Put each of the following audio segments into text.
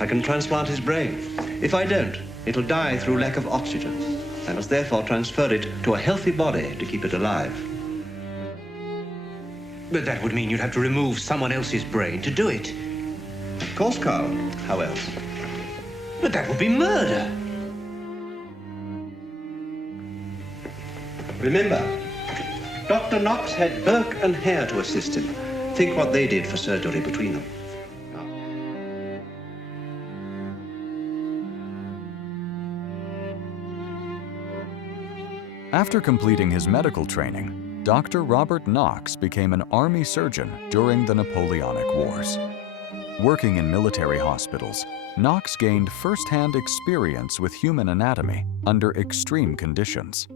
I can transplant his brain. If I don't, it'll die through lack of oxygen. I must therefore transfer it to a healthy body to keep it alive. But that would mean you'd have to remove someone else's brain to do it. Of course, Carl. How else? But that would be murder. Remember, Dr. Knox had Burke and Hare to assist him. Think what they did for surgery between them. After completing his medical training, Dr. Robert Knox became an army surgeon during the Napoleonic Wars. Working in military hospitals, Knox gained first-hand experience with human anatomy under extreme conditions.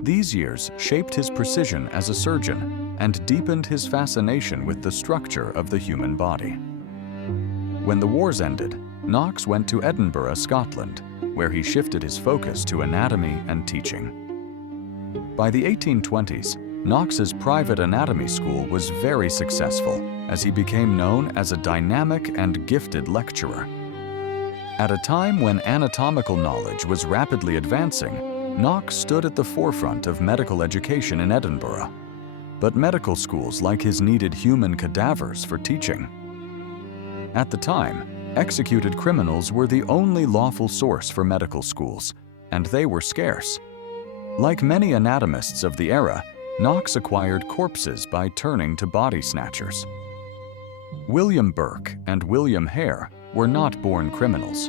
These years shaped his precision as a surgeon and deepened his fascination with the structure of the human body. When the wars ended, Knox went to Edinburgh, Scotland, where he shifted his focus to anatomy and teaching. By the 1820s, Knox's private anatomy school was very successful as he became known as a dynamic and gifted lecturer. At a time when anatomical knowledge was rapidly advancing, Knox stood at the forefront of medical education in Edinburgh. But medical schools like his needed human cadavers for teaching. At the time, executed criminals were the only lawful source for medical schools, and they were scarce. Like many anatomists of the era, Knox acquired corpses by turning to body snatchers. William Burke and William Hare were not born criminals,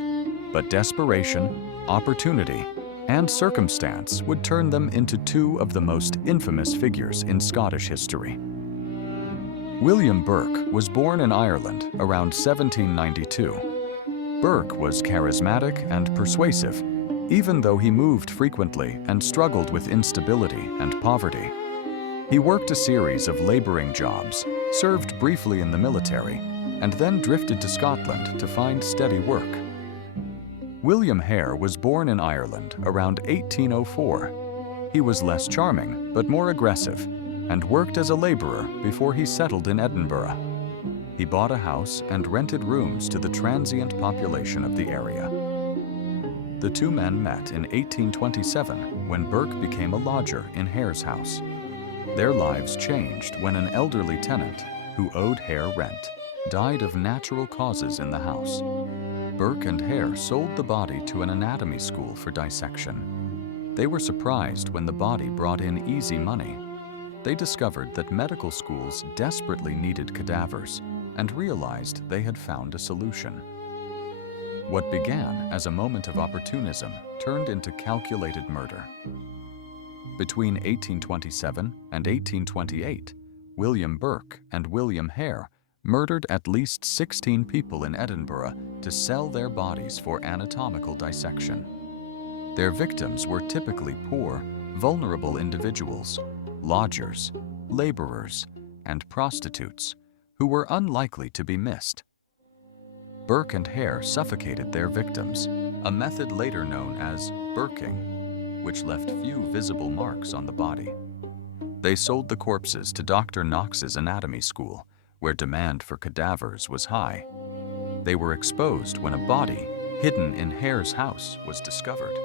but desperation, opportunity, and circumstance would turn them into two of the most infamous figures in Scottish history. William Burke was born in Ireland around 1792. Burke was charismatic and persuasive, even though he moved frequently and struggled with instability and poverty. He worked a series of laboring jobs, served briefly in the military, and then drifted to Scotland to find steady work. William Hare was born in Ireland around 1804. He was less charming, but more aggressive, and worked as a laborer before he settled in Edinburgh. He bought a house and rented rooms to the transient population of the area. The two men met in 1827 when Burke became a lodger in Hare's house. Their lives changed when an elderly tenant, who owed Hare rent, died of natural causes in the house. Burke and Hare sold the body to an anatomy school for dissection. They were surprised when the body brought in easy money. They discovered that medical schools desperately needed cadavers and realized they had found a solution. What began as a moment of opportunism turned into calculated murder. Between 1827 and 1828, William Burke and William Hare murdered at least 16 people in Edinburgh to sell their bodies for anatomical dissection. Their victims were typically poor, vulnerable individuals, lodgers, laborers, and prostitutes, who were unlikely to be missed. Burke and Hare suffocated their victims, a method later known as burking, which left few visible marks on the body. They sold the corpses to Dr. Knox's anatomy school, where demand for cadavers was high. They were exposed when a body, hidden in Hare's house, was discovered.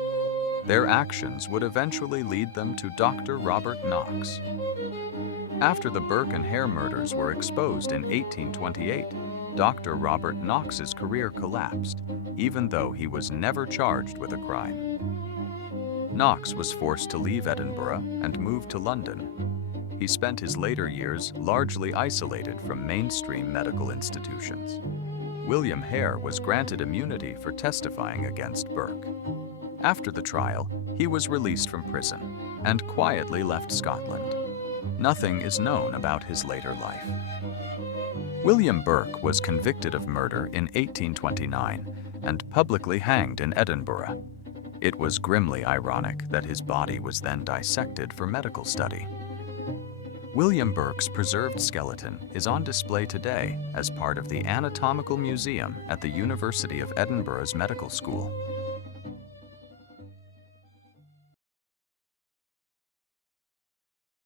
Their actions would eventually lead them to Dr. Robert Knox. After the Burke and Hare murders were exposed in 1828, Dr. Robert Knox's career collapsed, even though he was never charged with a crime. Knox was forced to leave Edinburgh and move to London. He spent his later years largely isolated from mainstream medical institutions. William Hare was granted immunity for testifying against Burke. After the trial, he was released from prison and quietly left Scotland. Nothing is known about his later life. William Burke was convicted of murder in 1829 and publicly hanged in Edinburgh. It was grimly ironic that his body was then dissected for medical study. William Burke's preserved skeleton is on display today as part of the Anatomical Museum at the University of Edinburgh's Medical School.